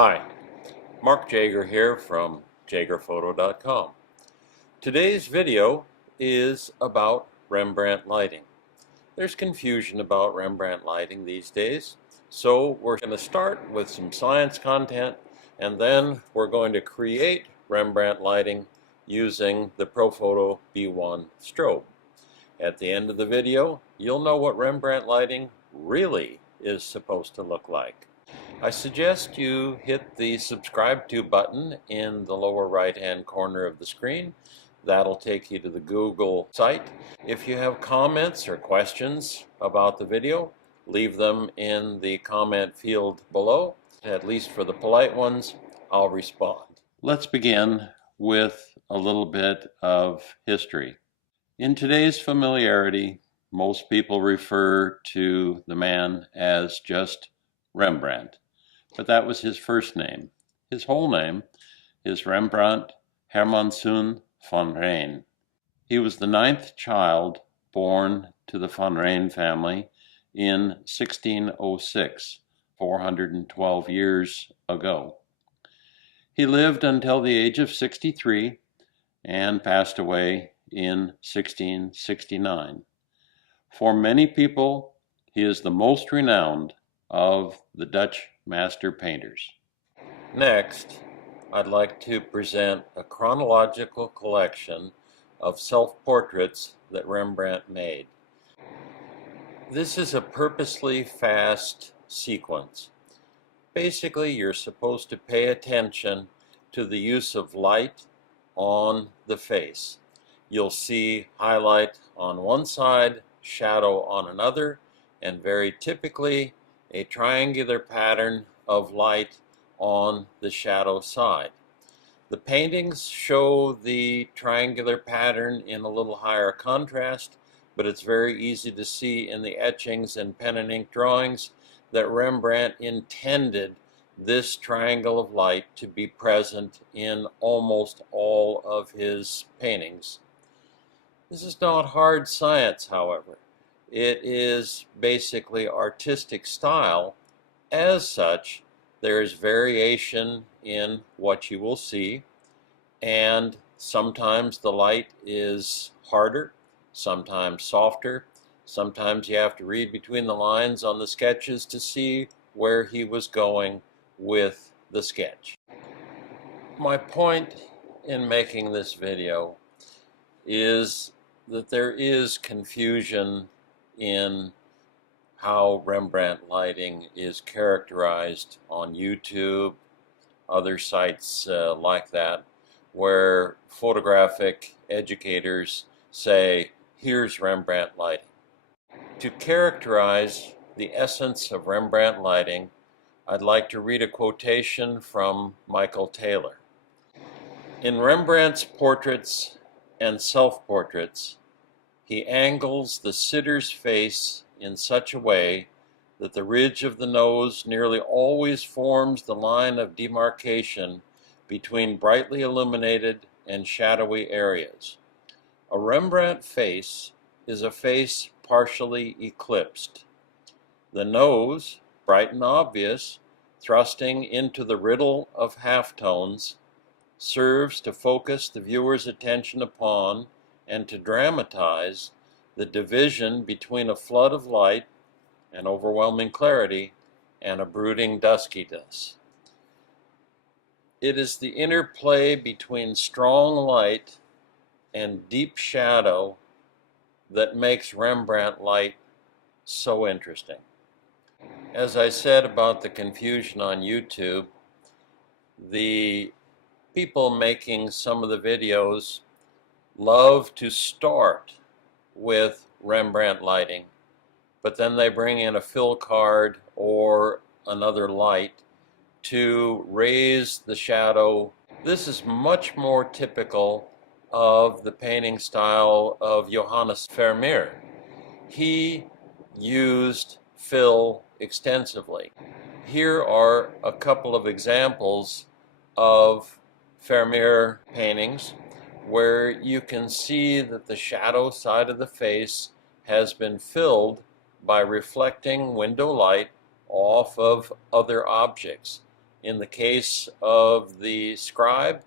Hi, Mark Jager here from jagerphoto.com. Today's video is about Rembrandt lighting. There's confusion about Rembrandt lighting these days, so we're going to start with some science content, and then we're going to create Rembrandt lighting using the Profoto B1 strobe. At the end of the video, you'll know what Rembrandt lighting really is supposed to look like. I suggest you hit the subscribe to button in the lower right hand corner of the screen. That'll take you to the Google site. If you have comments or questions about the video, leave them in the comment field below. At least for the polite ones, I'll respond. Let's begin with a little bit of history. In today's familiarity, most people refer to the man as just Rembrandt. But that was his first name. His whole name is Rembrandt Hermannsson van Rijn. He was the 9th child born to the van Rijn family in 1606, 412 years ago. He lived until the age of 63 and passed away in 1669. For many people, he is the most renowned of the Dutch master painters. Next, I'd like to present a chronological collection of self-portraits that Rembrandt made. This is a purposely fast sequence. Basically, you're supposed to pay attention to the use of light on the face. You'll see highlight on one side, shadow on another, and very typically a triangular pattern of light on the shadow side. The paintings show the triangular pattern in a little higher contrast, but it's very easy to see in the etchings and pen and ink drawings that Rembrandt intended this triangle of light to be present in almost all of his paintings. This is not hard science, however. It is basically artistic style. As such, there is variation in what you will see, and sometimes the light is harder, sometimes softer, sometimes you have to read between the lines on the sketches to see where he was going with the sketch. My point in making this video is that there is confusion in how Rembrandt lighting is characterized on YouTube, other sites like that, where photographic educators say, here's Rembrandt lighting. To characterize the essence of Rembrandt lighting, I'd like to read a quotation from Michael Taylor. In Rembrandt's portraits and self-portraits, he angles the sitter's face in such a way that the ridge of the nose nearly always forms the line of demarcation between brightly illuminated and shadowy areas. A Rembrandt face is a face partially eclipsed. The nose, bright and obvious, thrusting into the riddle of halftones, serves to focus the viewer's attention upon and to dramatize the division between a flood of light and overwhelming clarity and a brooding duskiness. It is the interplay between strong light and deep shadow that makes Rembrandt light so interesting. As I said about the confusion on YouTube, the people making some of the videos love to start with Rembrandt lighting, but then they bring in a fill card or another light to raise the shadow. This is much more typical of the painting style of Johannes Vermeer. He used fill extensively. Here are a couple of examples of Vermeer paintings where you can see that the shadow side of the face has been filled by reflecting window light off of other objects. In the case of the scribe,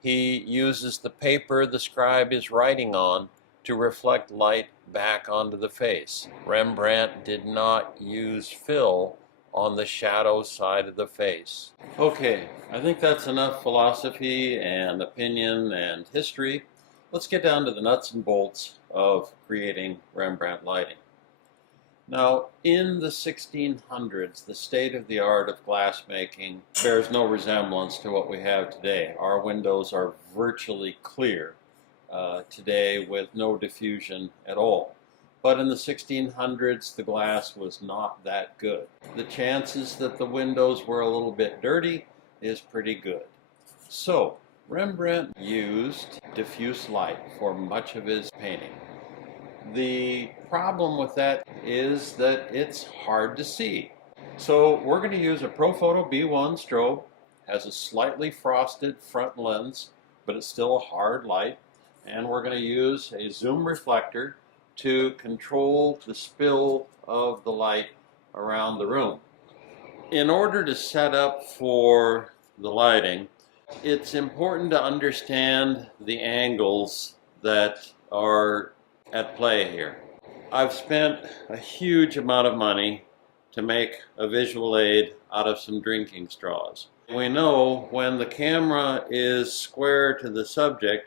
he uses the paper the scribe is writing on to reflect light back onto the face. Rembrandt did not use fill on the shadow side of the face. Okay, I think that's enough philosophy and opinion and history. Let's get down to the nuts and bolts of creating Rembrandt lighting. Now, in the 1600s, the state of the art of glassmaking bears no resemblance to what we have today. Our windows are virtually clear today with no diffusion at all. But in the 1600s, the glass was not that good. The chances that the windows were a little bit dirty is pretty good. So, Rembrandt used diffuse light for much of his painting. The problem with that is that it's hard to see. So we're going to use a Profoto B1 strobe. Has a slightly frosted front lens, but it's still a hard light. And we're going to use a zoom reflector to control the spill of the light around the room. In order to set up for the lighting, it's important to understand the angles that are at play here. I've spent a huge amount of money to make a visual aid out of some drinking straws. We know when the camera is square to the subject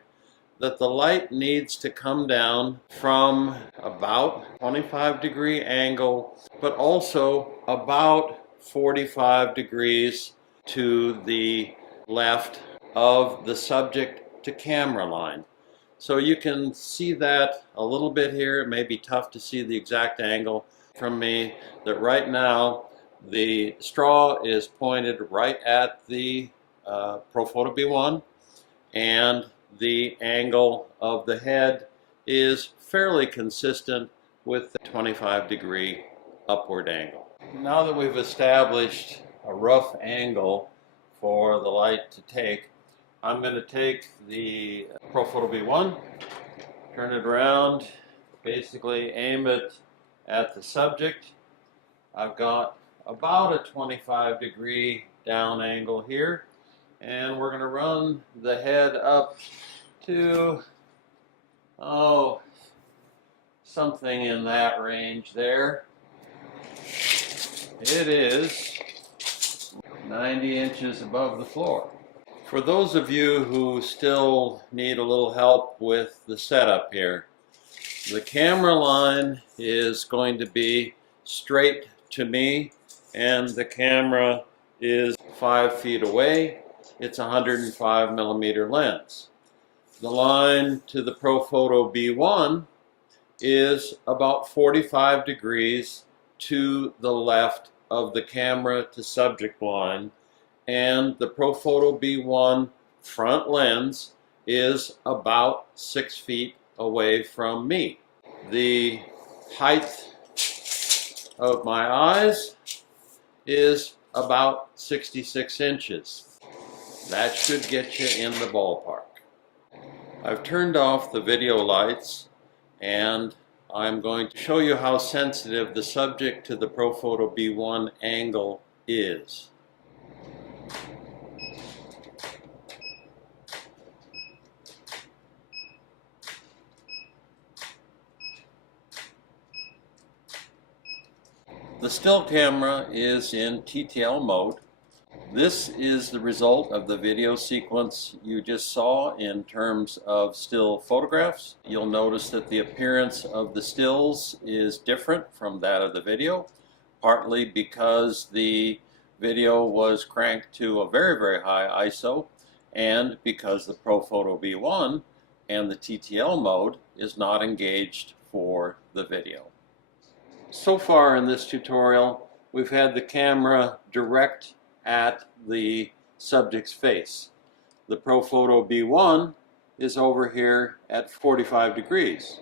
that the light needs to come down from about 25-degree angle, but also about 45 degrees to the left of the subject to camera line. So you can see that a little bit here. It may be tough to see the exact angle from me, that right now the straw is pointed right at the Profoto B1, and the angle of the head is fairly consistent with the 25-degree upward angle. Now that we've established a rough angle for the light to take, I'm going to take the Profoto B1, turn it around, basically aim it at the subject. I've got about a 25-degree down angle here, and we're going to run the head up to, something in that range there. It is 90 inches above the floor. For those of you who still need a little help with the setup here, the camera line is going to be straight to me, and the camera is 5 feet away. It's a 105 millimeter lens. The line to the Profoto B1 is about 45 degrees to the left of the camera to subject line, and the Profoto B1 front lens is about 6 feet away from me. The height of my eyes is about 66 inches. That should get you in the ballpark. I've turned off the video lights, and I'm going to show you how sensitive the subject to the Profoto B1 angle is. The still camera is in TTL mode. This is the result of the video sequence you just saw in terms of still photographs. You'll notice that the appearance of the stills is different from that of the video, partly because the video was cranked to a very, very high ISO, and because the Profoto B1 and the TTL mode is not engaged for the video. So far in this tutorial, we've had the camera direct at the subject's face. The Profoto B1 is over here at 45 degrees.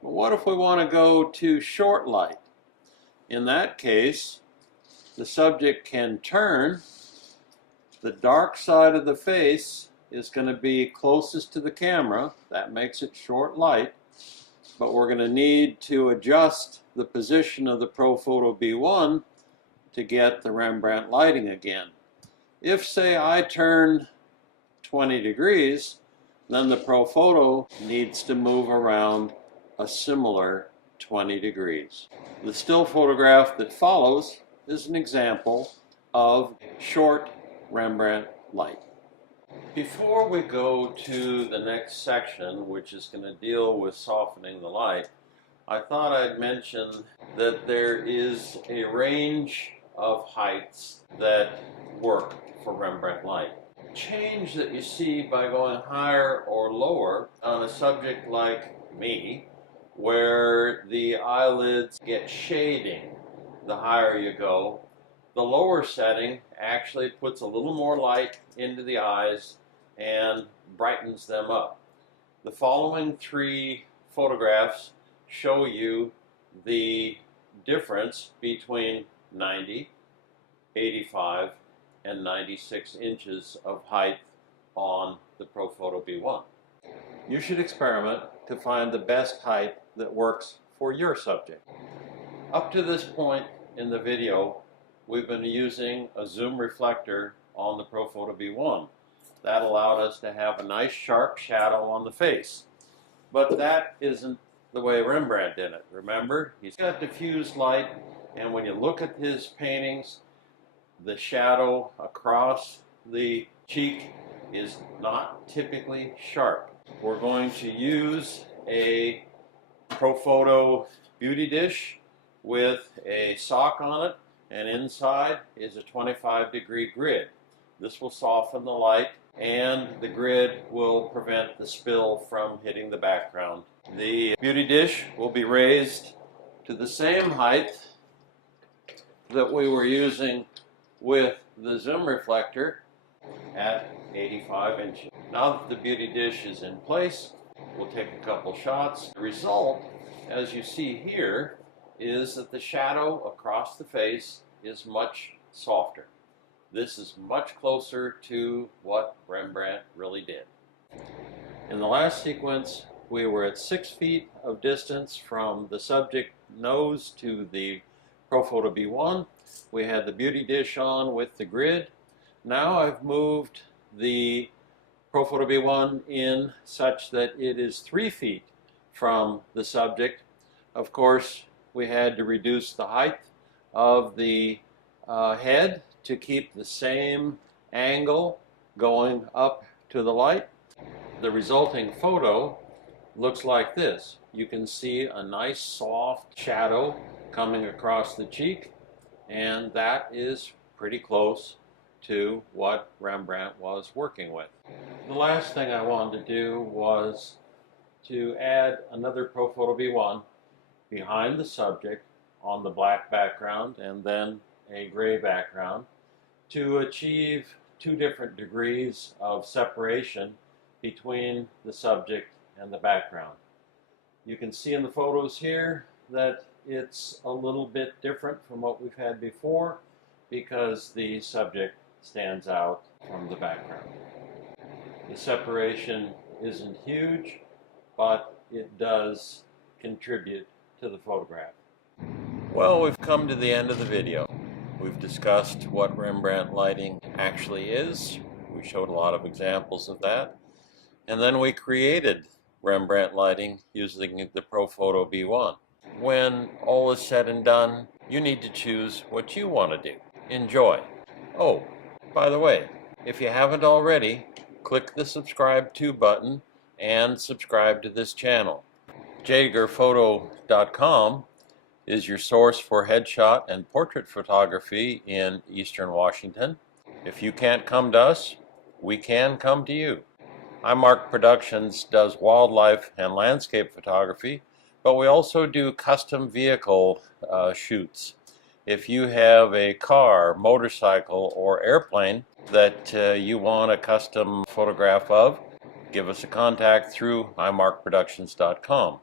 But what if we want to go to short light? In that case, the subject can turn. The dark side of the face is going to be closest to the camera. That makes it short light. But we're going to need to adjust the position of the Profoto B1 to get the Rembrandt lighting again. If, say, I turn 20 degrees, then the Profoto needs to move around a similar 20 degrees. The still photograph that follows is an example of short Rembrandt light. Before we go to the next section, which is going to deal with softening the light, I thought I'd mention that there is a range of heights that work for Rembrandt light. Change that you see by going higher or lower on a subject like me, where the eyelids get shading the higher you go, the lower setting actually puts a little more light into the eyes and brightens them up. The following three photographs show you the difference between 90, 85, and 96 inches of height on the Profoto B1. You should experiment to find the best height that works for your subject. Up to this point in the video, we've been using a zoom reflector on the Profoto B1. That allowed us to have a nice sharp shadow on the face. But that isn't the way Rembrandt did it. Remember, he's got diffused light, and when you look at his paintings, the shadow across the cheek is not typically sharp. We're going to use a Profoto beauty dish with a sock on it, and inside is a 25-degree grid. This will soften the light, and the grid will prevent the spill from hitting the background. The beauty dish will be raised to the same height that we were using with the zoom reflector at 85 inches. Now that the beauty dish is in place, we'll take a couple shots. The result, as you see here, is that the shadow across the face is much softer. This is much closer to what Rembrandt really did. In the last sequence, we were at 6 feet of distance from the subject nose to the Profoto B1. We had the beauty dish on with the grid. Now I've moved the Profoto B1 in such that it is 3 feet from the subject. Of course, we had to reduce the height of the head to keep the same angle going up to the light. The resulting photo looks like this. You can see a nice soft shadow coming across the cheek, and that is pretty close to what Rembrandt was working with. The last thing I wanted to do was to add another Profoto B1 behind the subject on the black background and then a gray background to achieve 2 different degrees of separation between the subject and the background. You can see in the photos here that it's a little bit different from what we've had before because the subject stands out from the background. The separation isn't huge, but it does contribute to the photograph. Well, we've come to the end of the video. We've discussed what Rembrandt lighting actually is. We showed a lot of examples of that. And then we created Rembrandt lighting using the Profoto B1. When all is said and done, you need to choose what you want to do. Enjoy. Oh, by the way, if you haven't already, click the subscribe to button and subscribe to this channel. JagerPhoto.com is your source for headshot and portrait photography in Eastern Washington. If you can't come to us, we can come to you. iMark Productions does wildlife and landscape photography, but we also do custom vehicle shoots. If you have a car, motorcycle, or airplane that you want a custom photograph of, give us a contact through imarkproductions.com.